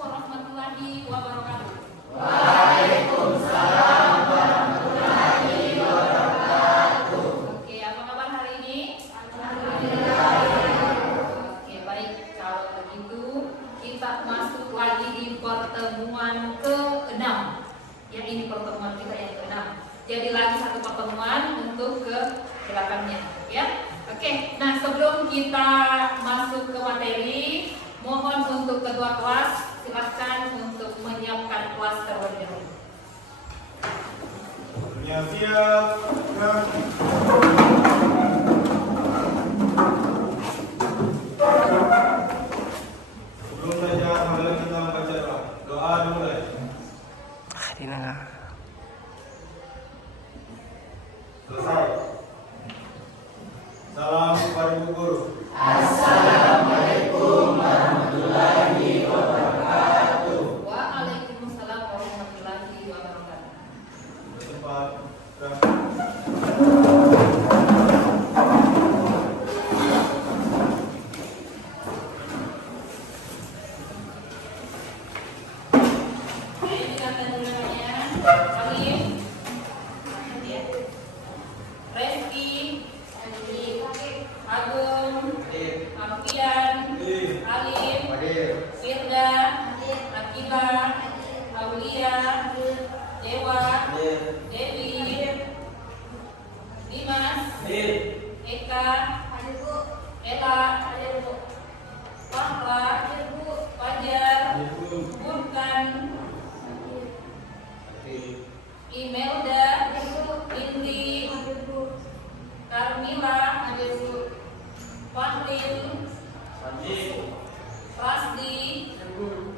warahmatullahi wabarakatuh. Waalaikumsalam warahmatullahi wabarakatuh. Oke, apa kabar hari ini? Alhamdulillah. Oke, baik. Kalau begitu, kita masuk lagi di pertemuan ke-6. Ya, ini pertemuan kita yang ke-6. Jadi lagi satu pertemuan untuk ke-8-nya, ya. Oke, nah sebelum kita masuk ke materi, mohon untuk kedua kelas silahkan untuk menyiapkan kelas terlebih dahulu. Siap. Sebelum saja marilah kita membaca doa dimulai. Selesai. Salam kepada Ibu Guru. Assalamualaikum warahmatullahi wabarakatuh. Waalaikumsalam warahmatullahi wabarakatuh. Bertempat. Ini kata dulu namanya Alim, Reski, Agung, Alfian, Alim, Firda, Akila, Aulia, Dewa, Dewi, Dimas, Eka, Ella, Fahra, Fajar, Burkan, Imelda, Indi, Carmila, Fahlil, Rasdi,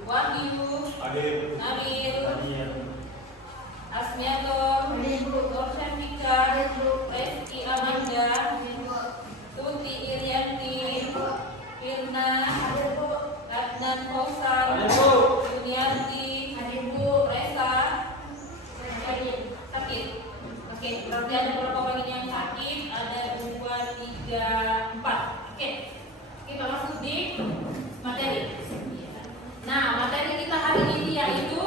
Wahyu, Nabil, Asmiato, Norsyatika, Reski Amanda, Tuti Irianti, Firna, Adnan Fauzan, Juniarti, Resa, sakit. Oke, berarti ada berapa bagian yang sakit? Ada 2, 3, 4. Oke, kita masuk di materi. Nah, materi kita hari ini yaitu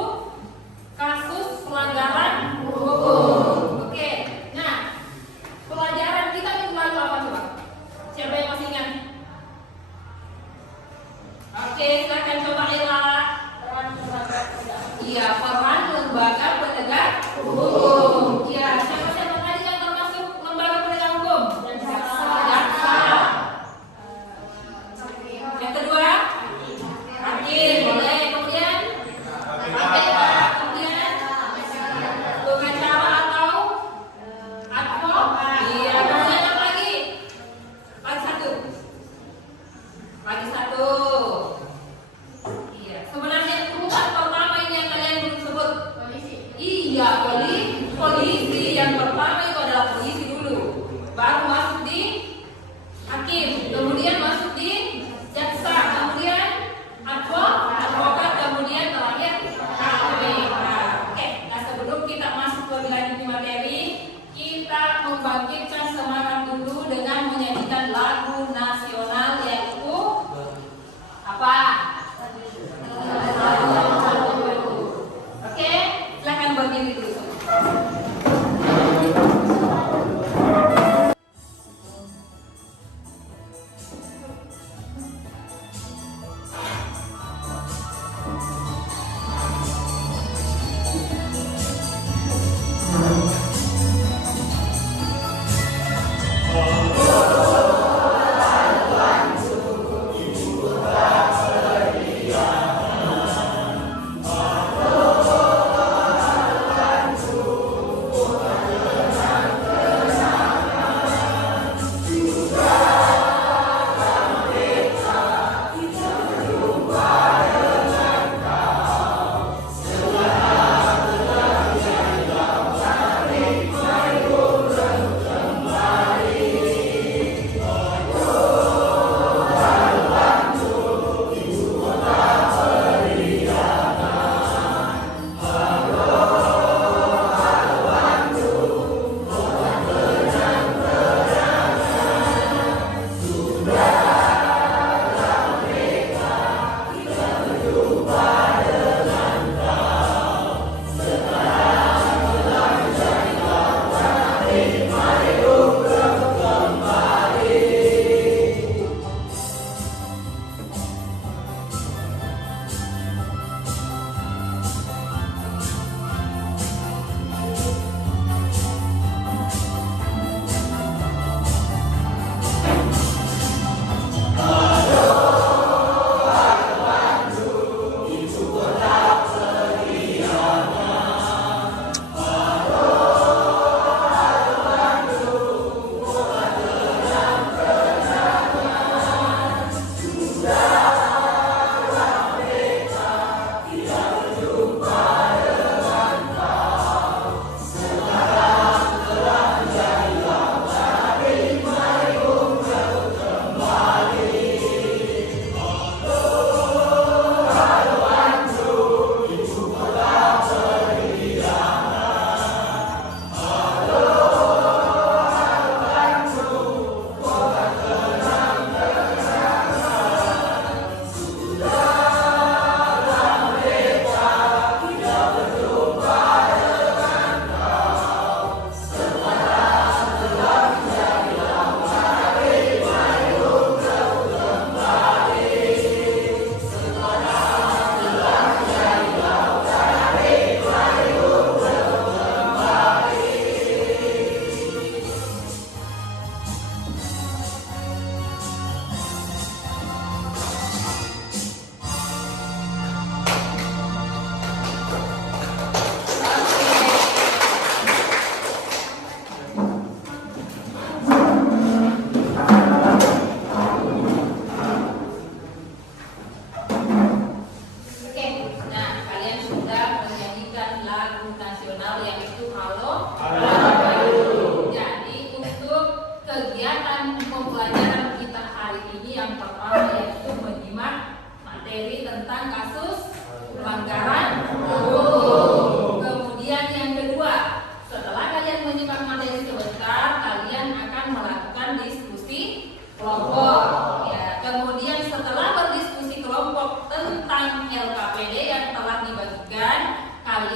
kasus pelanggaran hukum. Oke, nah pelajaran kita minggu lalu apa coba? Siapa yang masih ingat? Oke, silakan coba Ella. Iya, peran lembaga penegak hukum. Iya, siapa tadi yang termasuk lembaga penegak hukum? Jaksa. Yang kedua, hakim. Boleh. Kemudian, kemudian pengacara atau advokat. Iya, kemudian apa lagi? Lagi satu.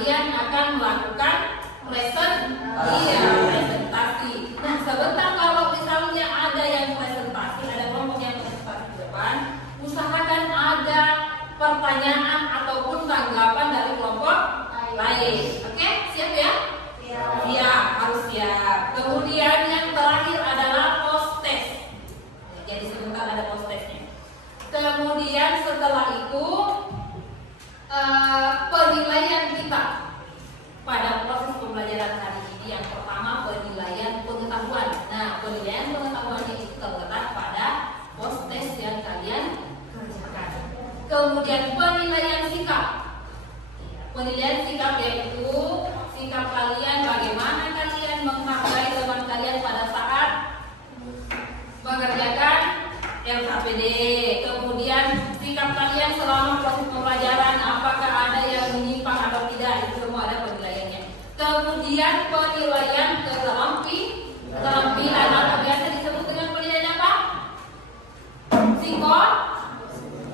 kalian akan melakukan presentasi. Nah, sebentar kalau misalnya ada yang presentasi, ada kelompok yang presentasi di depan, usahakan ada pertanyaan ataupun tanggapan dari kelompok lain. Oke, siap ya? Siap, harus siap. Kemudian yang terakhir adalah post test. Jadi sebentar ada post testnya. Kemudian setelah itu penilaian kita pada proses pembelajaran hari ini. Yang pertama penilaian pengetahuan. Nah, penilaian pengetahuannya itu terletak pada post test yang kalian kerjakan. Kemudian penilaian sikap. Penilaian sikap yaitu sikap kalian, bagaimana kalian menghargai teman kalian pada saat mengerjakan LKPD. Kemudian sikap kalian selama proses pembelajaran, apakah ada yang menyimpang atau tidak, itu semua ada penilaiannya. Kemudian penilaian keterampilan atau biasa disebut dengan penilaian apa?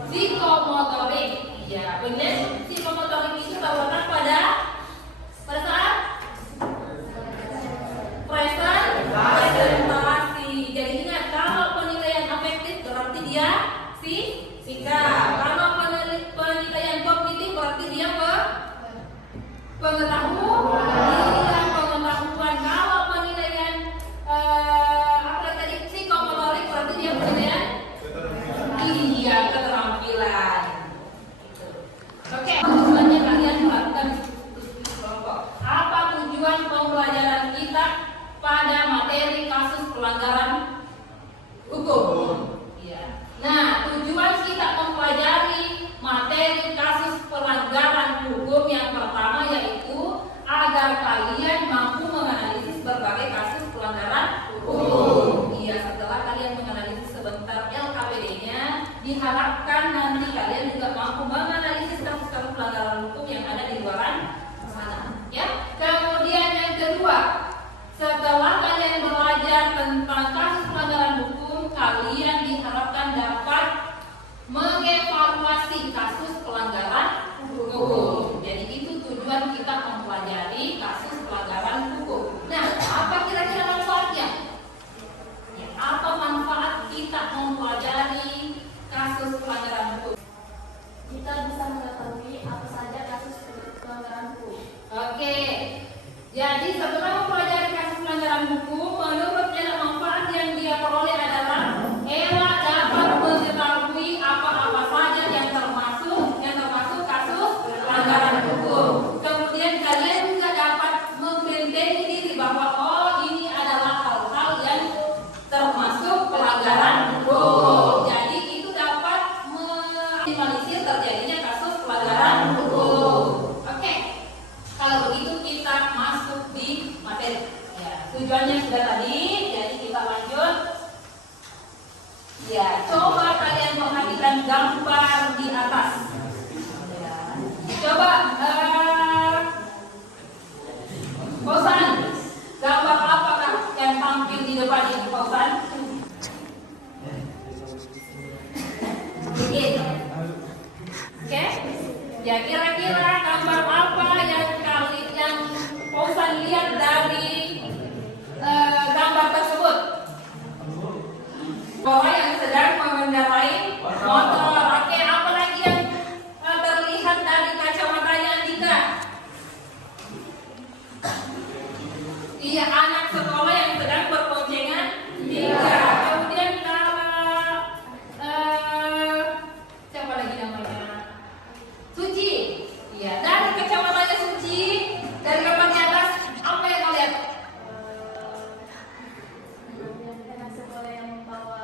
Psikomotorik. Ya, penilaian psikomotorik itu terletak pada saat presentasi. Jadi ingat, kalau penilaian afektif berarti dia sikap. Kalau penilaian kognitif berarti dia pengetahuan. Kalau penilaian psikomotorik berarti dia penilaian keterampilan. Oke, tujuannya kalian melakukan diskusi kelompok. Apa tujuan pembelajaran kita pada materi kasus pelanggaran hukum? Ya. Nah, tujuan kita mempelajari materi kasus pelanggaran hukum yang pertama yaitu agar kalian mampu menganalisis berbagai kasus pelanggaran hukum. Iya, setelah kalian menganalisis sebentar LKPD-nya, diharapkan nanti kalian juga mampu menganalisis kasus-kasus pelanggaran hukum yang ada di luar sana. Ya. Kemudian yang kedua, setelah kalian belajar tentang kasus pelanggaran hukum, kalian diharapkan dapat mengevaluasi kasus pelanggaran hukum. Jadi itu tujuan kita mempelajari kasus pelanggaran hukum. Nah, apa kira-kira manfaatnya? Ya, apa manfaat kita mempelajari kasus pelanggaran hukum? Kita bisa mengetahui apa saja kasus pelanggaran hukum. Oke. Jadi setelah mempelajari kasus pelanggaran hukum, menurut Ella manfaat yang dia peroleh adalah Ella dapat mengetahui apa-apa saja yang termasuk kasus pelanggaran hukum. Kemudian kalian juga dapat membentengi diri bahwa ini adalah hal-hal yang termasuk pelanggaran hukum. Jadi itu dapat meminimalisir terjadinya kasus pelanggaran hukum. Oke. Kalau begitu kita masuk di materi. Ya, tujuannya sudah tadi, jadi kita lanjut. Ya, coba kalian perhatikan gambar di atas. Ya. Coba, Pausan, gambar apakah yang tampil di depan ini, Pausan? Oke? Ya, kira-kira gambar apa yang Pausan lihat dari gambar tersebut? Bahwa yang sedang mengendarai motor. Oke, apa lagi yang terlihat dari kacamatanya Andika? Iya, anak sekolah yang sedang berboncengan. Iya. Kemudian siapa lagi namanya? Suci. Iya, dari kacamatanya Suci, dari gambar di atas, apa yang kau lihat? Anak sekolah yang membawa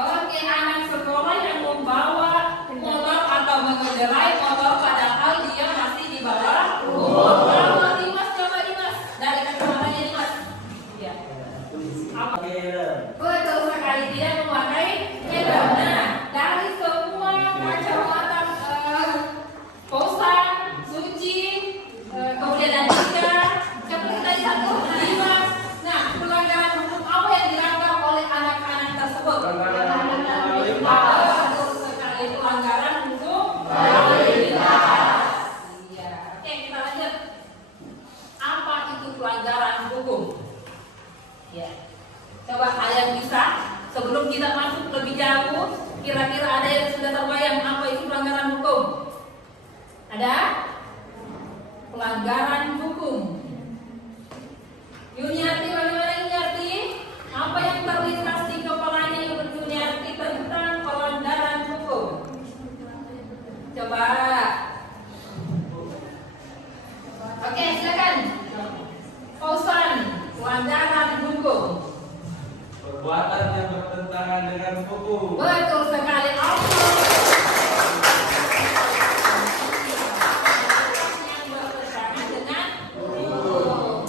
Oke, anak sekolah yang membawa motor atau mengendarai motor padahal dia masih di bawah umur. Kalau Dimas, coba Dimas, dari kacamatanya Dimas. Ya. Apa? Betul sekali, dia memakai helm. Nah, dari semua kacamata Pausan, Suci, kemudian Andika, kemudian tadi satu Dimas. Nah, pelanggaran hukum apa yang dilanggar oleh anak-anak tersebut? Betul sekali, pelanggaran hukum lalu lintas. yang bisa? Sebelum kita masuk lebih jauh, kira-kira ada yang sudah terbayang apa itu pelanggaran hukum? Ada? Pelanggaran hukum. Yuniarti, bagaimana Yuniarti? Apa yang terlintas di kepalanya Yuniarti tentang pelanggaran hukum? Coba. Oke, silakan. Pausan, pelanggaran hukum. Perbuatan yang bertentangan dengan hukum. Betul sekali. Yang bertentangan dengan hukum.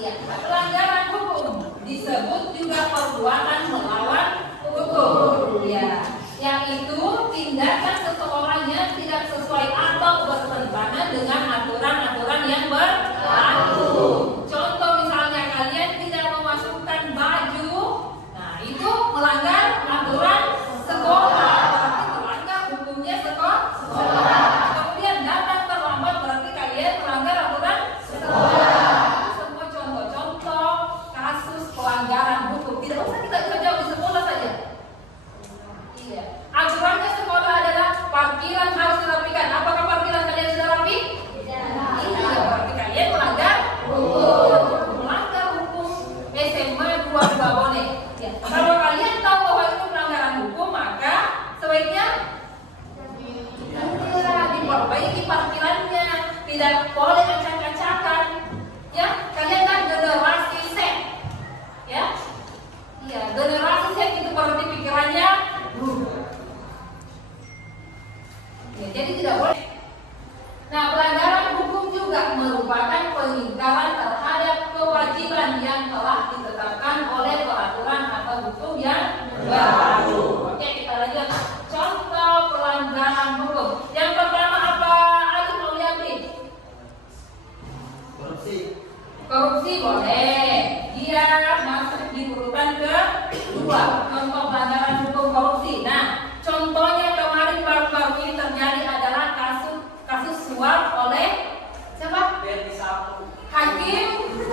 Iya, pelanggaran hukum disebut juga perbuatan melawan hukum. Ya, yang itu tindakan seseorang yang tidak sesuai atau bertentangan dengan aturan-aturan yang berlaku. Contoh misalnya kalian tidak memasukkan baju, nah itu melanggar aturan sekolah, berarti melanggar hukumnya sekolah. Kemudian datang terlambat berarti kalian melanggar aturan sekolah. Semua contoh-contoh kasus pelanggaran hukum. Tidak usah kita jauh di sekolah saja. Iya. Aturannya sekolah adalah parkiran harus dirapikan. Apakah parkiran kalian sudah rapi? Iya, berarti kalian melanggar hukum. Melanggar hukum SMA 22 Bone. Ya. Kalau kalian tahu bahwa itu pelanggaran hukum, maka sebaiknya diperbaiki parkirannya. Tidak boleh acak-acakan. Ya, kalian kan generasi Z. Ya. Iya, generasi Z itu berarti pikirannya berubah. Ya, jadi tidak boleh. Nah, pelanggaran hukum juga merupakan pengingkaran terhadap kewajiban yang telah ditetapkan oleh peraturan atau hukum yang berlaku. Oke, kita lanjut. Contoh pelanggaran hukum. Yang pertama apa? Alif Auliabri. Korupsi boleh. Dia masuk di urutan kedua. Contoh pelanggaran hukum korupsi. Nah, contohnya kemarin baru-baru ini terjadi adalah kasus suap oleh siapa? Hakim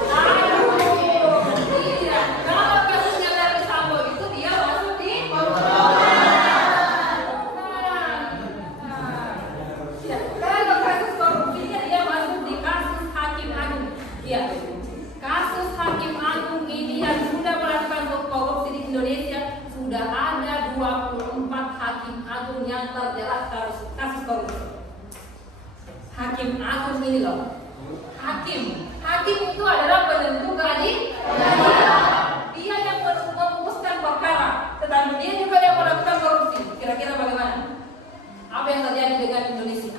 Agung. Iya. Kalau kasusnya Verdi Sambo itu dia masuk di iya. Kalau kasus korupsinya dia masuk di kasus Hakim Agung. Iya. Kasus Hakim Agung ini yang sudah melakukan korupsi di Indonesia, sudah ada 24 Hakim Agung yang terjerat kasus korupsi. Hakim Agung ini loh. Hakim itu adalah penentu keadilan. Dia yang memutuskan perkara, tetapi dia juga yang melakukan korupsi. Kira-kira bagaimana? Apa yang terjadi dengan Indonesia?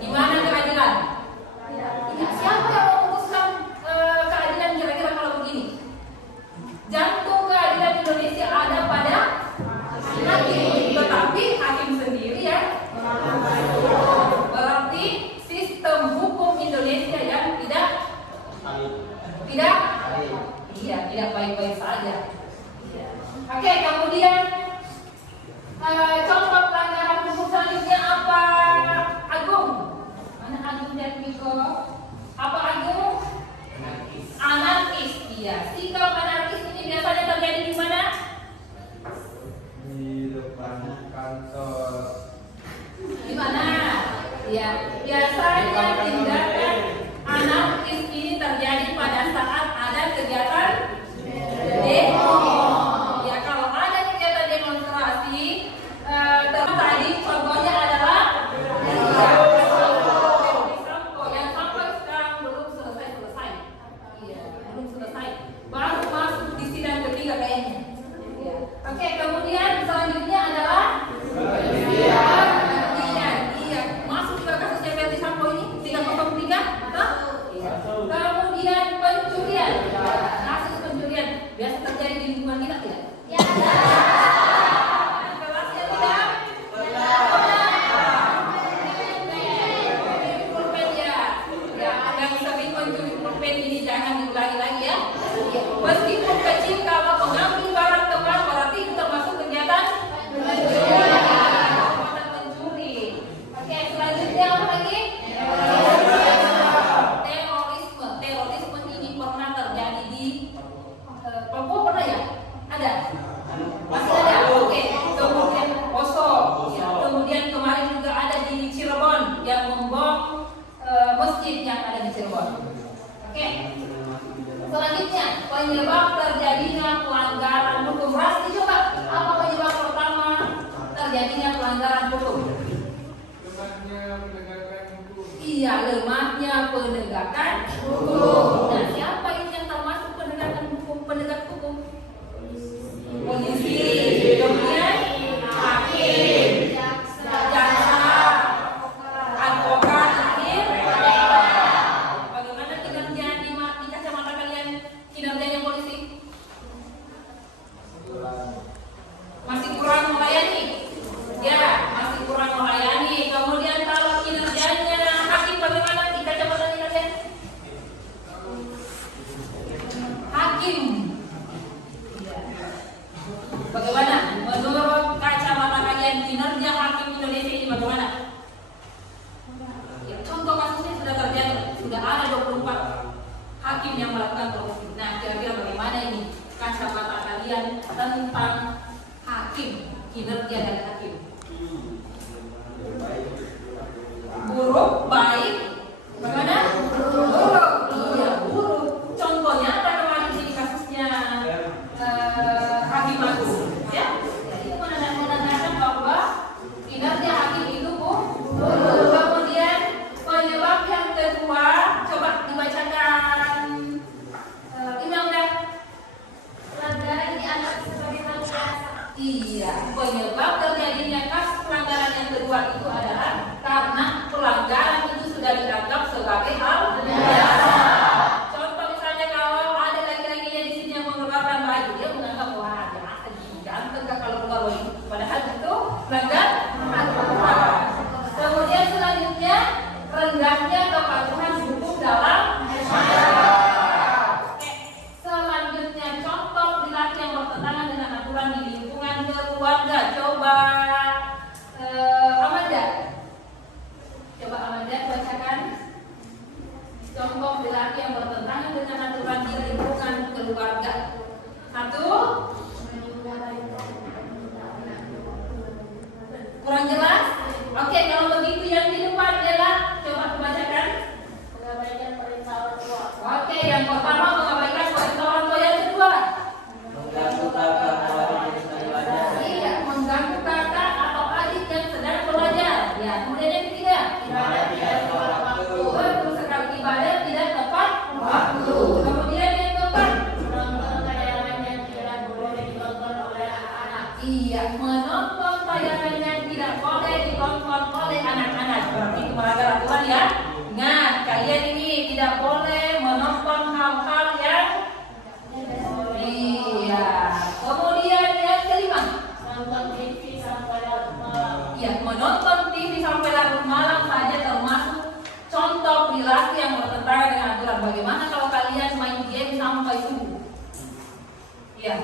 Di mana keadilan? Ya, siapa yang memutuskan keadilan kira-kira kalau begini? Jantung keadilan Indonesia ada pada hakim, tetapi hakim sendiri ya. Berarti sistem hukum Indonesia yang tidak tidak baik-baik saja. Oke, kemudian contoh pelanggaran hukum selanjutnya apa? Agung. Mana Agung dan Miko? Apa Agung? Anarkis. Iya. Sikap anarkis ini biasanya terjadi di mana? Di depan kantor. Di mana? Ya, biasanya tindakan anarkis ini terjadi pada saat ada kegiatan demo. Ya, kalau ada kegiatan demonstrasi, tadi contohnya adalah yang sampai sekarang belum selesai. Iya, belum selesai. Baru masuk di sidang ketiga kayaknya. Ya. Oke, kemudian selanjutnya adalah masuk ke kasusnya Verdi Sambo ini 303. Kemudian pencurian. Kasus pencurian biasa terjadi di lingkungan kita tidak? Ya. Kelasnya tidak? Pulpen ya. Ya, yang sering mencuri pulpen ini jangan diulangi lagi ya. Meskipun kecil, kalau mengambil barang teman berarti itu termasuk kegiatan mencuri. Oke, selanjutnya apa lagi? Terorisme ini pernah terjadi di Papua, pernah penegakan hukum. Nah, siapa ini yang termasuk penegakan hukum, penegak hukum? Polisi, kemudian hakim, jaksa, advokat, hakim. Bagaimana kinerja di kacamata kalian kinerjanya polisi? Masih kurang melayani. Ya, masih kurang melayani. Kemudian kalau kinerjanya hakim bagaimana di kacamata kalian? Hakim. Bagaimana? Menurut kacamata kalian kinerja hakim Indonesia ini bagaimana? Ya, contoh kasusnya sudah terjadi, sudah ada 24 hakim yang melakukan korupsi. Nah, kira-kira bagaimana ini kacamata kalian tentang hakim, kinerja dari hakim? Buruk, baik, bagaimana? Buruk, iya buruk. Contohnya apa kemarin di kasusnya Hakim Agung, ya? Jadi itu menandakan bahwa kinerja hakim itu buruk. Kemudian penyebab yang kedua, coba dibacakan undang-undang. Pelanggaran dianggap sebagai pelanggaran. Iya, penyebab terjadinya kasus pelanggaran yang kedua itu adalah karena pelanggaran itu sudah dianggap sebagai hal biasa. Contoh misalnya kalau ada laki-lakinya di sini yang mengeluarkan baju, dia menganggap wah biasa gini, ganteng gak kalau keluar baju. Padahal itu melanggar aturan. Kemudian selanjutnya rendahnya kepatuhan hukum dalam masyarakat. Selanjutnya contoh perilaku yang bertentangan dengan aturan di lingkungan keluarga. Coba Amanda. Coba Amanda bacakan contoh perilaku yang bertentangan dengan aturan di lingkungan keluarga. Satu. Kurang jelas? Oke, kalau begitu yang di depan adalah coba bacakan. Mengabaikan perintah orang tua. Oke, yang pertama mengabaikan perintah orang tua. Yang kedua, mengganggu kakak atau adik yang sedang belajar. iya, mengganggu kakak atau adik yang sedang belajar. Ya, kemudian yang ketiga, Ibadah tidak tepat waktu. betul sekali, ibadah tidak tepat waktu. Kemudian yang keempat, Menonton tayangan yang tidak boleh ditonton oleh anak-anak. iya, menonton tayangan yang tidak boleh ditonton oleh anak-anak. Berarti itu melanggar aturan ya. Ingat, kalian ini tidak boleh menonton hal-hal yang iya. Kemudian yang kelima, Nonton TV sampai larut malam. ya, menonton TV sampai larut malam saja termasuk contoh perilaku yang bertentangan dengan aturan. Bagaimana kalau kalian main game sampai subuh? Ya,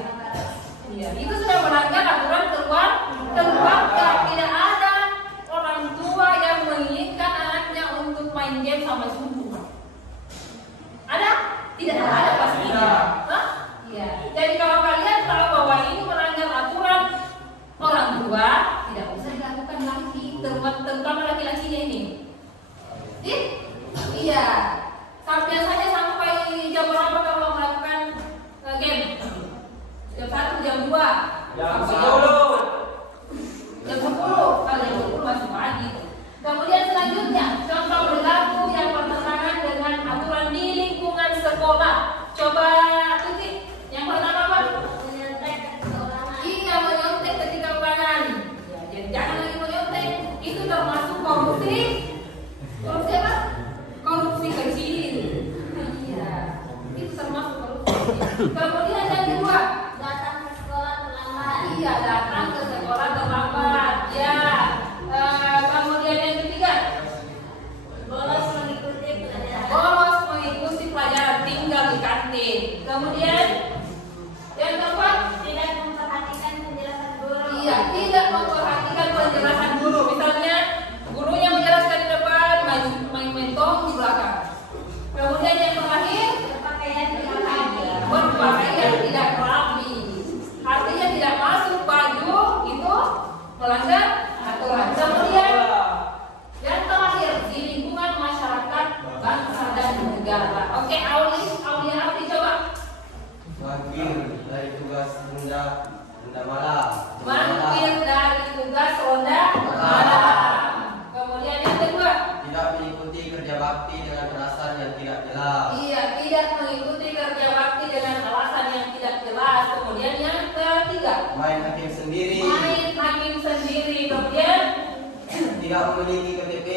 iya, itu sudah melanggar aturan keluarga. Tidak ada orang tua yang menginginkan anaknya untuk main game sampai subuh. Ada? Tidak ada pastinya. Hah? Iya. Jadi kalau kalian tahu bahwa ini melanggar aturan orang tua, tidak usah dilakukan lagi, terutama laki-lakinya ini. Iya. Biasanya sampai jam berapa kalau melakukan game? Jam 1, jam 2, Jam sampai 10. jam 10. Kalau jam 10 masih pagi. Kemudian selanjutnya, contoh perilaku yang bertentangan dengan aturan di lingkungan sekolah. Coba tulis. Yang pertama apa? Menyontek ke sekolah. Iya, menyontek ketika ulangan. Ya, jadi jangan lagi menyontek. Itu termasuk korupsi. Korupsi apa? Korupsi kecil. Iya, itu termasuk korupsi. Kemudian yang kedua, Datang ke sekolah terlambat. iya datang ke sekolah terlambat. Ya. Kemudian yang ketiga, Bolos mengikuti pelajaran. bolos mengikuti pelajaran, tinggal di kantin. Kemudian yang keempat, Tidak memperhatikan penjelasan guru. iya, tidak memperhatikan penjelasan guru. Misalnya gurunya menjelaskan di depan, main mentong di belakang. Kemudian yang terakhir, Berpakaian tidak rapi. berpakaian tidak rapi. Artinya tidak masuk baju itu melanggar aturan. Kemudian yang terakhir di lingkungan masyarakat, bangsa dan negara. Oke, Aulia Abdi coba. Mangkir dari tugas ronda malam. Mangkir dari tugas ronda malam. Kemudian yang kedua, Tidak mengikuti kerja bakti dengan tidak memiliki KTP.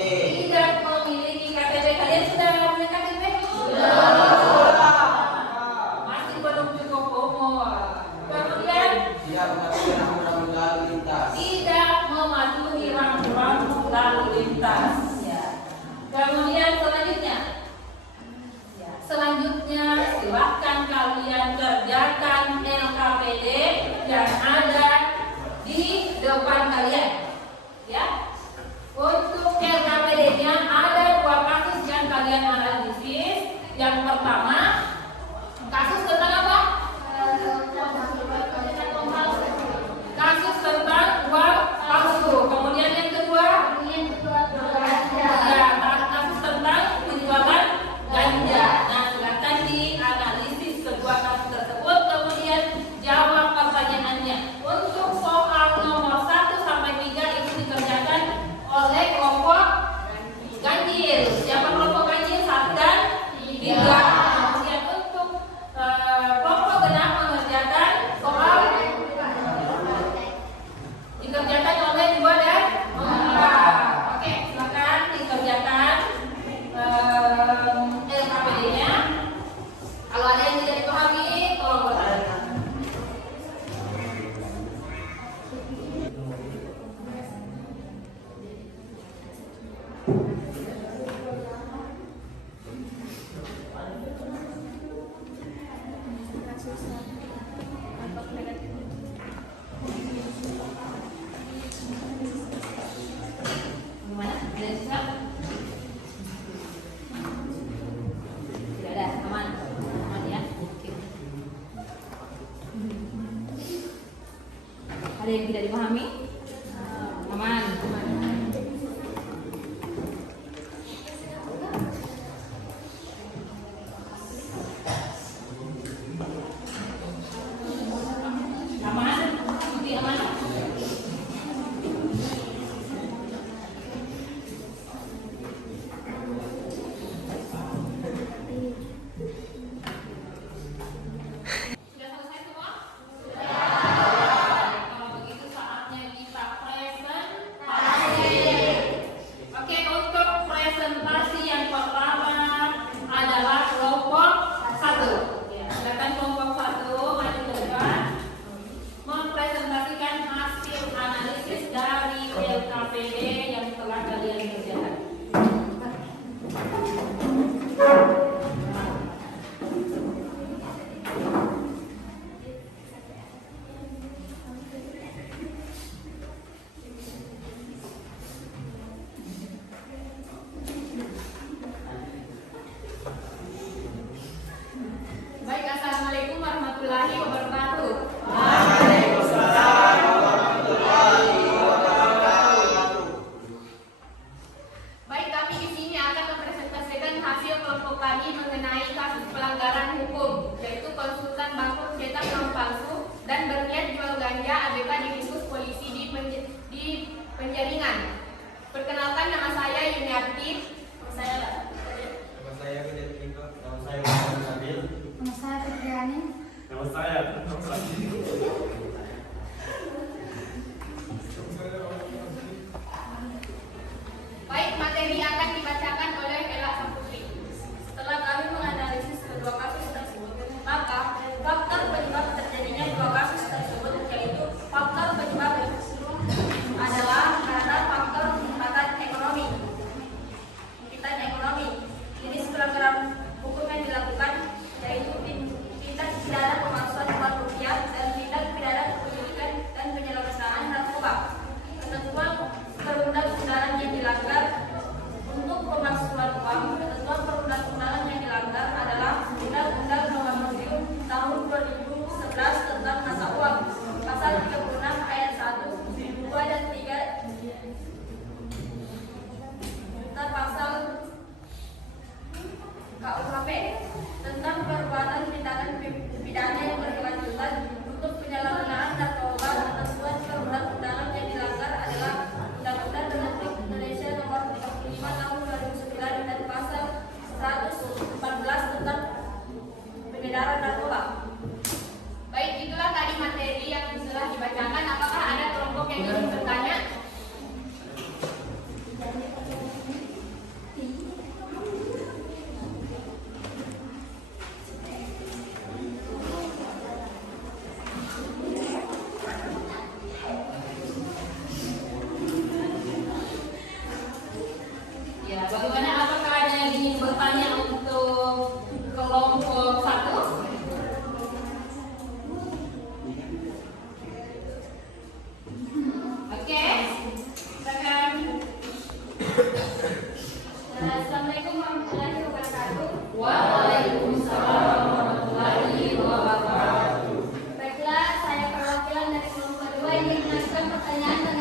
Tidak memiliki KTP. Kalian sudah memiliki KTP? Sudah. Masih belum cukup umur. Kemudian Tidak mematuhi rambu-rambu lalu lintas. tidak mematuhi rambu-rambu lalu lintas. Ya. Kemudian selanjutnya silahkan kalian kerjakan LKPD yang ada di depan kalian. Ya. Untuk LKPD-nya ada 2 kasus yang kalian analisis. Yang pertama, kasus tentang apa? Kasus tentang uang palsu. Kemudian yang kedua, ya, kasus tentang penjualan ganja. Nah, silakan dianalisis kedua kasus tersebut, kemudian jawab pertanyaannya. Untuk soal nomor 1 sampai 3 itu dikerjakan oleh kelompok ganjil. Siapa kelompok ganjil? 1 dan 3. Kemudian untuk kelompok genap mengerjakan soal dikerjakan oleh 2 dan 4. Oke, silakan dikerjakan LKPD-nya. Kalau ada yang tidak dipahami, tolong bertanya. Gimana? Ada yang susah? Tidak ada, aman. Aman ya. Oke. Ada yang tidak dipahami? Aman. Aman? Ikuti aman? Sudah selesai semua? Sudah. Kalau begitu saatnya kita presentasi. Oke, untuk presentasi yang pertama adalah kelompok 1. Ya, silakan kelompok 1 maju ke depan mempresentasikan hasil analisis dari LKPD yang telah kalian kerjakan. Baik, assalamualaikum warahmatullahi wabarakatuh. Baik, kami di sini akan mempresentasikan hasil kelompok kami mengenai kasus pelanggaran hukum, yaitu konsultan bangkrut cetak uang palsu dan berniat jual ganja ABK diringkus polisi di Penjaringan. Perkenalkan, nama saya Yuniarti. Saya Nama saya Gede Tiko. Nama saya Muhammad Sabil. Nama saya Fitriani. Nama saya Baik, materi akan dibacakan oleh Ella Saputri. Setelah kami menganalisis kedua kasus tersebut, maka faktor penyebab terjadinya 2 kasus tersebut yaitu faktor penyebab adalah karena faktor peningkatan ekonomi.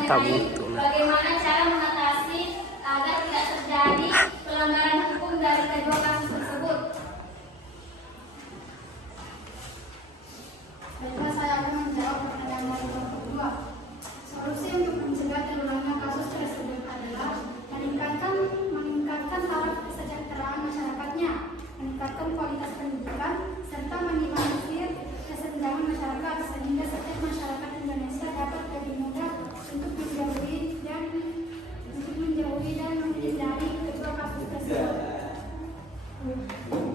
mengenai bagaimana cara mengatasi agar tidak terjadi pelanggaran hukum dari kedua kasus tersebut. Baiklah, saya akan menjawab pertanyaan dari kelompok kedua. Solusi untuk mencegah terulangnya kasus tersebut adalah meningkatkan taraf kesejahteraan masyarakatnya, meningkatkan kualitas pendidikan, serta minimalisir kesenjangan masyarakat sehingga setiap masyarakat Indonesia dapat lebih mudah untuk menjauhi dan menghindari kedua kasus tersebut.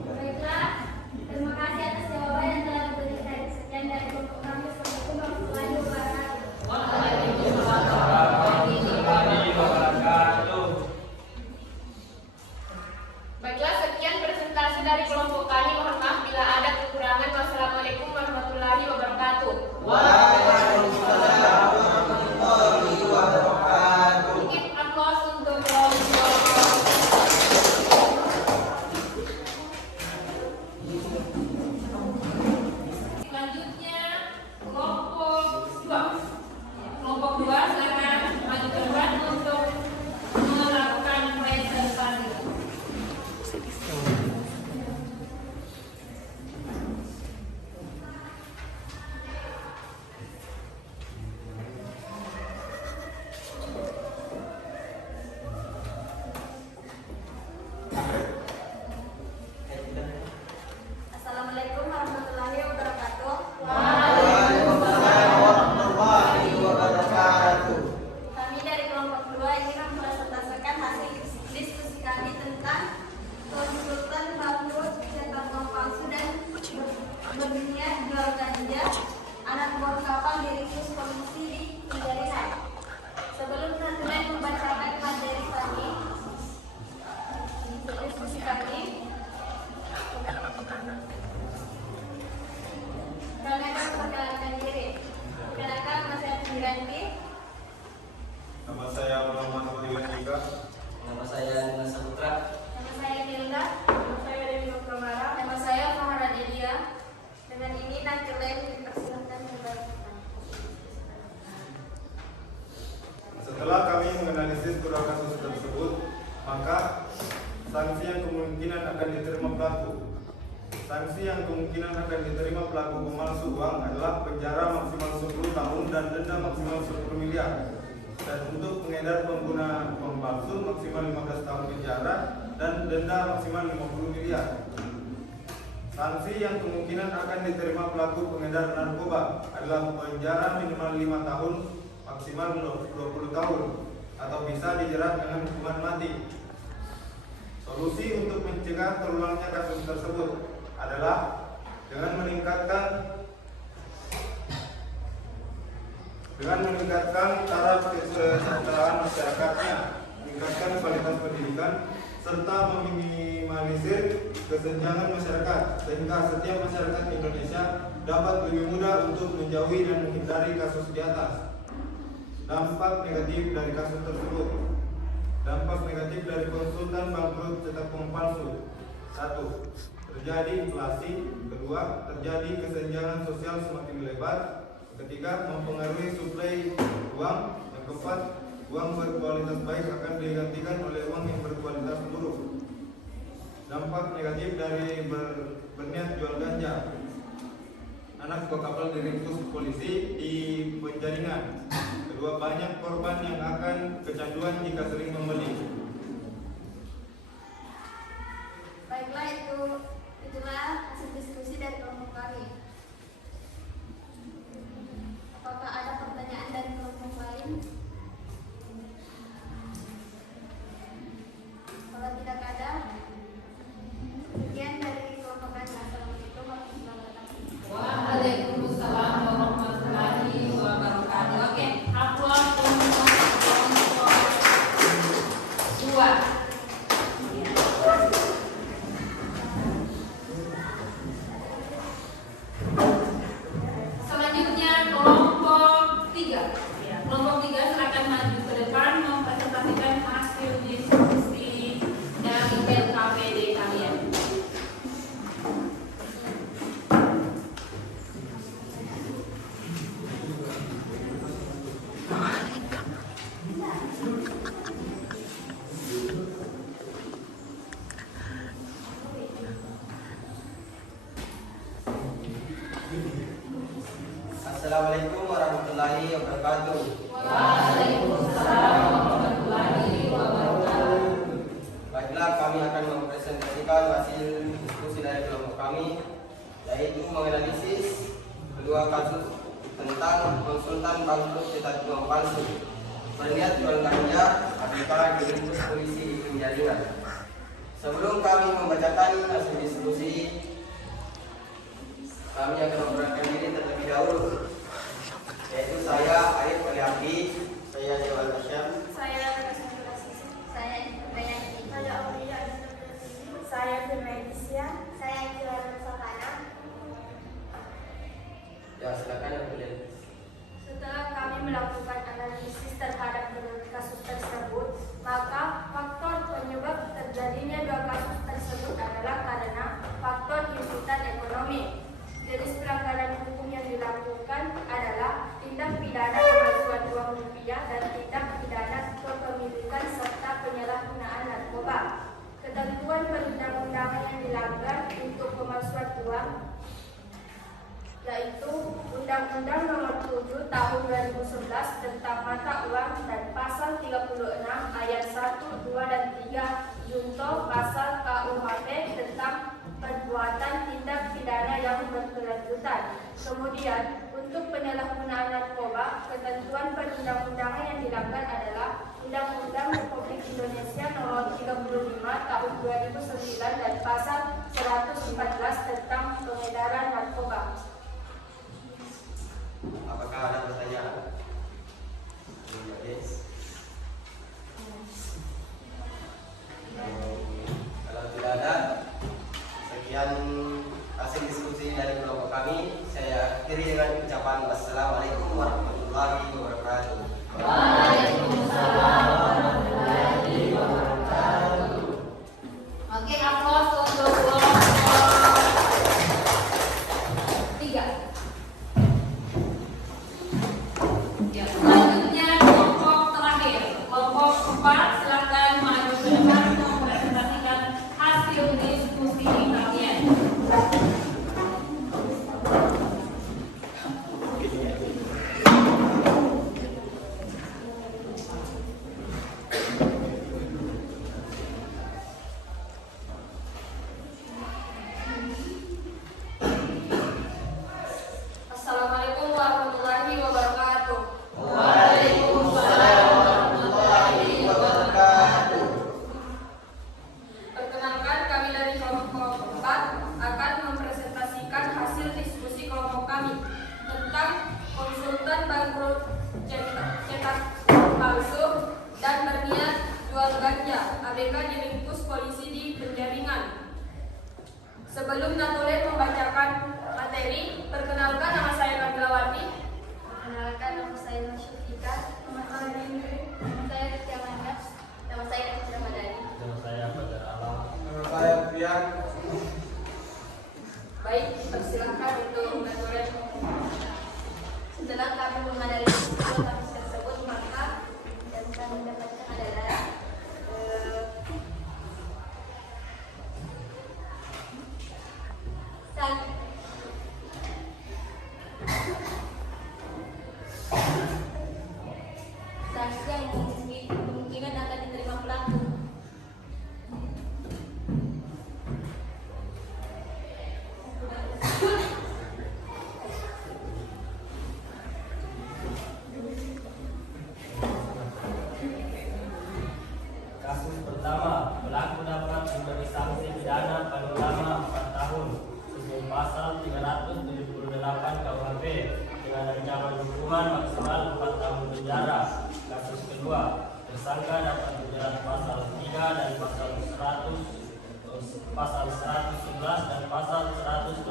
Baiklah, terima kasih atas jawaban yang telah diberikan. Sekian dari kelompok kami. Assalamualaikum warahmatullahi wabarakatuh. Baiklah, sekian presentasi dari kelompok kami. Mohon maaf bila ada kekurangan. Wassalamualaikum warahmatullahi wabarakatuh. Waalaikumsalam warahmatullahi wabarakatuh. Sedikit aplaus untuk kelompok. Selanjutnya kelompok 2. Kelompok 2 silakan maju ke depan untuk melakukan presentasi. Assalamualaikum warahmatullahi wabarakatuh. Waalaikumsalam warahmatullahi wabarakatuh. Kami dari kelompok 2 ingin mempresentasikan hasil diskusi kami tentang konsultan bangkrut, cetak uang palsu dan berniat jual ganja, anak buah kapal diringkus polisi di penjaringan. Sebelum Natulai membacakan materi kami, diskusi kami, kami akan memperkenalkan diri. Perkenalkan, Mas Erwin Ranti. Nama saya Muhammad Fadilah Ika. Nama saya Dimas Saputra. Nama saya Hilda. Nama saya Dewi Nukramara. Nama saya Farhana Delia. Dengan ini nanti lain dipersilakan kembali. Setelah kami menganalisis kedua kasus tersebut, maka sanksi yang kemungkinan akan diterima pelaku. Sanksi yang kemungkinan akan diterima pelaku pemalsu uang adalah penjara maksimal 10 tahun dan denda maksimal 10 miliar. Dan untuk pengedar pengguna uang palsu maksimal 15 tahun penjara dan denda maksimal 50 miliar. Sanksi yang kemungkinan akan diterima pelaku pengedar narkoba adalah penjara minimal 5 tahun maksimal 20 tahun atau bisa dijerat dengan hukuman mati. Solusi untuk mencegah terulangnya kasus tersebut adalah dengan meningkatkan taraf kesejahteraan masyarakatnya, meningkatkan kualitas pendidikan, serta meminimalisir kesenjangan masyarakat sehingga setiap masyarakat Indonesia dapat lebih mudah untuk menjauhi dan menghindari kasus di atas. Dampak negatif dari kasus tersebut. Dampak negatif dari konsultan bangkrut cetak uang palsu. 1. Terjadi inflasi. 2. Terjadi kesenjangan sosial semakin lebar. Ketiga, mempengaruhi suplai uang. Yang keempat, uang berkualitas baik akan digantikan oleh uang yang berkualitas buruk. Dampak negatif dari berniat jual ganja. Anak buah kapal diringkus polisi di penjaringan. Kedua, banyak korban yang akan kecanduan jika sering membeli. Baiklah, itulah hasil diskusi dari kelompok kami. Apakah ada pertanyaan dari kelompok lain? Kalau tidak ada, sekian dari kelompok kami. Assalamualaikum warahmatullahi wabarakatuh. Waalaikumsalam warahmatullahi wabarakatuh. Oke, aplaus untuk kelompok 2. Selanjutnya kelompok 3. Kelompok 3 silakan maju ke depan mempresentasikan hasil diskusi dari LKPD kalian. Assalamualaikum warahmatullahi wabarakatuh. Waalaikumsalam warahmatullahi wabarakatuh. Baiklah, kami akan mempresentasikan hasil diskusi dari kelompok kami, yaitu menganalisis kedua kasus tentang konsultan bangkrut cetak uang palsu. Melihat jual ganja ABK diringkus polisi di penjaringan. Sebelum kami membacakan hasil diskusi, kami akan memperkenalkan diri terlebih dahulu, yaitu saya Arif Aliabdi, saya Dewan Tasyam, Saya Cassandra Sisi. Saya Bayani. Saya Aulia. Saya Firmaisia. Saya Juara Sakana. ya silakan ya boleh. Setelah kami melakukan analisis terhadap kedua kasus tersebut, maka faktor penyebab terjadinya dua kasus tersebut adalah karena faktor himpitan ekonomi. Jenis pelanggaran hukum yang dilakukan adalah tindak pidana pemalsuan uang rupiah dan tindak pidana kepemilikan serta penyalahgunaan narkoba. Ketentuan perundang-undangan yang dilanggar untuk pemalsuan uang yaitu Undang-Undang Nomor 7 Tahun 2011 tentang mata uang dan Pasal 36 ayat 1, 2 dan 3 junto Pasal KUHP tentang perbuatan tindak pidana yang berkelanjutan. Kemudian untuk penyalahgunaan narkoba, ketentuan perundang-undangan yang dilanggar adalah Undang-Undang Republik Indonesia Nomor 35 Tahun 2009 dan Pasal 114 tentang pengedaran narkoba. Apakah ada pertanyaan? Yes. Kalau tidak ada, sekian hasil diskusi dari kelompok kami. Saya akhiri dengan ucapan wassalamualaikum warahmatullahi wabarakatuh. Waalaikumsalam warahmatullahi wabarakatuh. Oke, aplaus untuk kelompok 3. Ya, selanjutnya kelompok terakhir, kelompok 4. Silakan maju ke depan untuk mempresentasikan hasil diskusi kalian. Assalamualaikum warahmatullahi wabarakatuh. Waalaikumsalam warahmatullahi wabarakatuh. Perkenalkan, kami dari kelompok 4 akan mempresentasikan hasil diskusi kelompok kami tentang konsultan bangkrut cetak palsu dan berniat jual ganja. ABK diringkus polisi di penjaringan. Sebelum Natolen membacakan materi, perkenalkan, nama saya Nabilawati. Perkenalkan, nama saya Nusyufika. Nama saya Indri. Nama saya Rizky Amanda. Nama saya Rizky Ramadhani. Nama saya Fajar Alam. Nama saya Priyan. Baik, persilahkan untuk Natolen. Setelah kami menganalisis kedua kasus tersebut, maka yang kami dapatkan adalah sanksi yang kemungkinan akan diterima pelaku. Kasus pertama, pelaku dapat diberi sanksi pidana paling lama 4 tahun sesuai pasal 378 KUHP dengan ancaman hukuman maksimal 4 tahun penjara. Kasus kedua, tersangka dapat dijerat pasal 3 dan pasal 111 dan pasal 112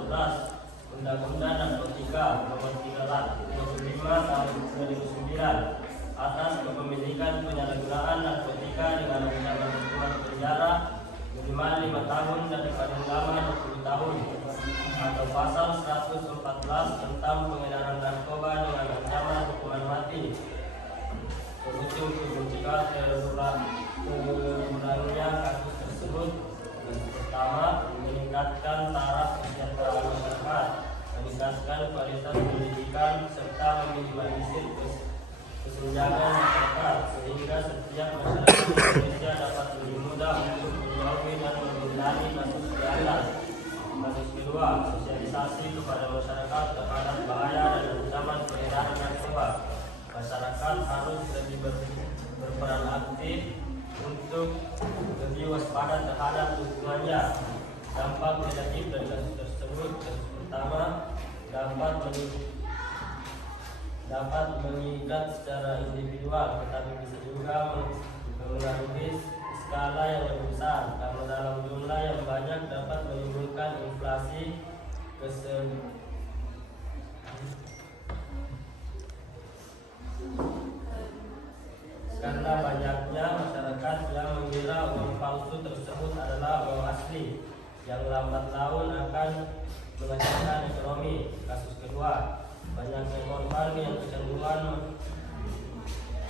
Undang-Undang Narkotika Nomor 35 Tahun 2009 atas kepemilikan penyalahgunaan narkotika dengan ancaman hukuman penjara minimal 5 tahun dan paling lama 20 tahun, atau pasal 114 tentang pengedaran narkoba dengan ancaman hukuman mati. Solusi untuk mencegah terulangnya kasus tersebut: yang pertama, meningkatkan taraf kesejahteraan masyarakat, meningkatkan kualitas pendidikan dilakukan serta meminimalisir kesenjangan masyarakat sehingga setiap masyarakat Indonesia dapat lebih mudah untuk menjauhi dan menghindari kasus kriminal. Kasus kedua, sosialisasi kepada masyarakat terhadap bahaya dan ancaman peredaran narkoba. Masyarakat harus lebih berperan aktif untuk lebih waspada terhadap lingkungannya. Dampak negatif dari kasus tersebut pertama dapat mengikat secara individual, tetapi bisa juga mengaruhi skala yang lebih besar karena dalam jumlah yang banyak dapat menimbulkan inflasi karena banyaknya masyarakat yang mengira uang palsu tersebut adalah uang asli yang lambat laun akan menghasilkan ekonomi. Kasus kedua, banyaknya korban yang kecanduan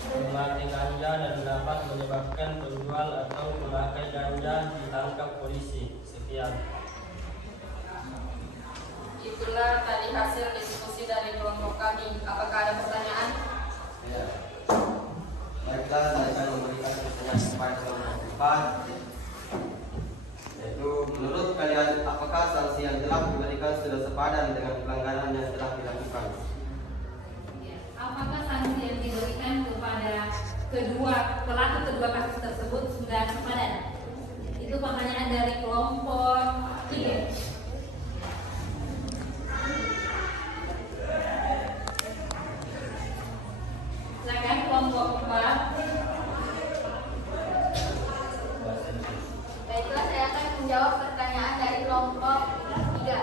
memakai ganja dan dapat menyebabkan penjual atau pemakai ganja ditangkap polisi. Sekian. Itulah tadi hasil diskusi dari kelompok kami. Apakah ada pertanyaan? Ya. Baiklah, saya akan memberikan pertanyaan kepada kelompok 4. Yaitu, menurut kalian, apakah sanksi yang telah diberikan sudah sepadan dengan pelanggaran yang telah dilakukan? Apakah sanksi yang diberikan kepada pelaku kedua kasus tersebut sudah sepadan? Itu pertanyaan dari kelompok 3. Silakan kelompok 4. Baiklah, saya akan menjawab pertanyaan dari kelompok 3.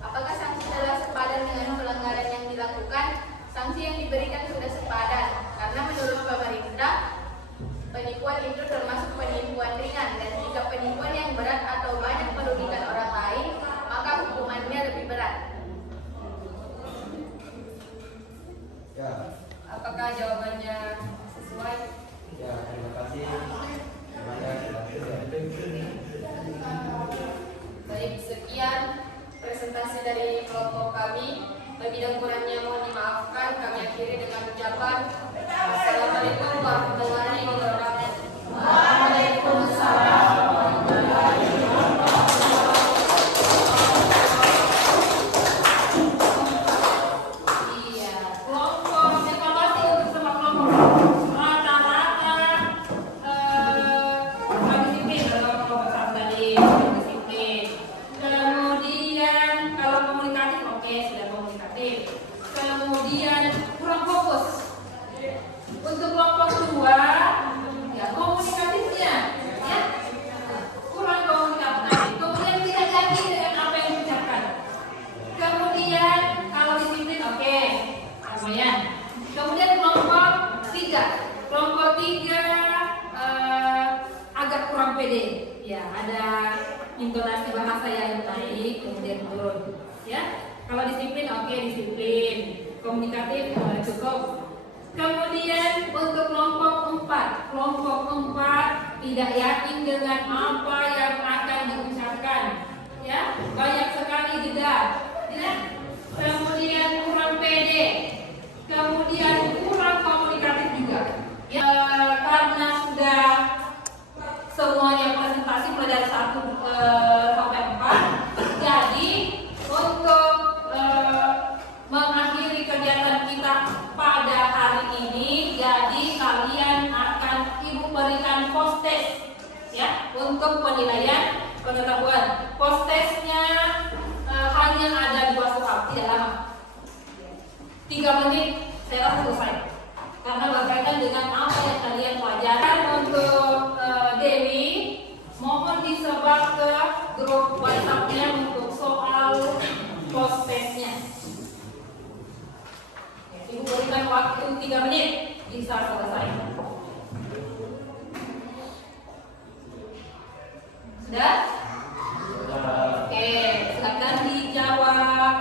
Apakah sanksi telah sepadan dengan pelanggaran yang dilakukan? Sanksi yang diberikan sudah sepadan, karena menurut pemerintah, penipuan itu termasuk penipuan ringan, dan jika penipuan yang berat atau banyak merugikan orang lain, maka hukumannya lebih berat. Ya. Apakah jawabannya sesuai? Ya, terima kasih. Baik, sekian presentasi dari kelompok kami. Lebih dan kurangnya mohon dimaafkan. Kami akhiri dengan ucapan Assalamualaikum warahmatullahi wabarakatuh. Waalaikumsalam warahmatullahi wabarakatuh. Iya, kelompok evaluasi untuk semua kelompok rata-rata disiplin kalau kelompok satu tadi disiplin. Kemudian kalau komunikatif oke, sudah komunikatif. Kemudian kurang fokus. Untuk kelompok 2 ya komunikatifnya ya kurang komunikatif. Kemudian tidak yakin dengan apa yang diucapkan. Kemudian kalau disiplin oke, lumayan. Kemudian kelompok 3 agak kurang pede. Ya, ada intonasi bahasa yang naik kemudian turun. Ya, kalau disiplin oke, disiplin. Komunikatif cukup. Kemudian untuk kelompok 4 tidak yakin dengan apa yang akan diucapkan, ya banyak sekali jeda, ya. Kemudian kurang pede, kemudian kurang komunikatif juga, ya, karena sudah semuanya presentasi mulai dari 1 sampai 4, jadi untuk mengakhiri kegiatan kita pada hari ini, jadi kalian akan ibu berikan post test ya untuk penilaian pengetahuan. Post testnya hanya ada 2 soal, tidak lama, 3 menit saya rasa selesai karena berkaitan dengan apa yang kalian pelajari. Untuk Dewi, mohon disebar ke grup WhatsApp-nya untuk soal post testnya. Ibu berikan waktu 3 menit, bisa selesai. Sudah? Oke, silakan dijawab.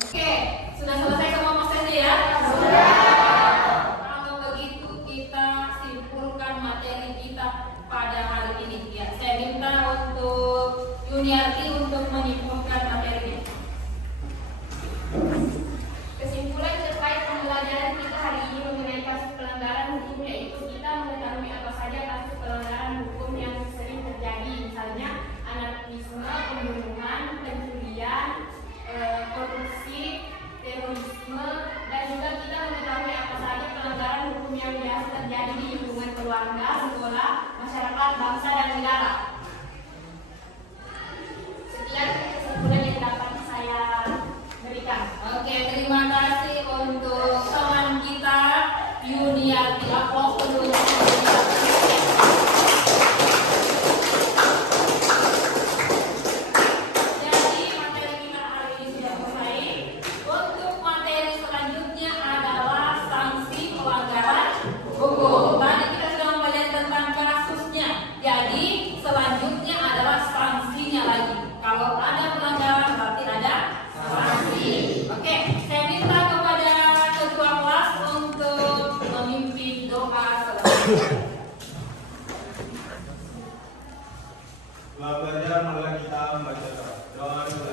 Oke, sudah selesai semua Mas Teddy ya? Sudah. Kalau begitu kita simpulkan materi kita pada hari ini. Ya, saya minta untuk Junior Yuniati untuk menyimpulkan materinya. Kesimpulan terkait pembelajaran kita hari ini mengenai kasus pelanggaran hukum yaitu kita mengetahui apa saja kasus pelanggaran hukum yang sering terjadi, misalnya anarkisme, pembunuhan, pencurian, korupsi, terorisme, dan juga kita mengetahui apa saja pelanggaran hukum yang biasa terjadi di lingkungan keluarga, sekolah, masyarakat, bangsa, dan negara. Sekian kesimpulan yang dapat saya berikan. Oke, terima kasih untuk teman kita Yuniati. Aplaus dulu. Jadi materi kita hari ini sudah selesai. Untuk materi selanjutnya adalah sanksi pelanggaran hukum. Tadi kita sudah melihat tentang kasusnya. Jadi selanjutnya adalah sanksinya lagi. Kalau ada pelanggaran berarti ada sanksi. Oke, saya minta kepada ketua kelas untuk memimpin doa selanjutnya. Setelah belajar, mari kita membaca doa dulu.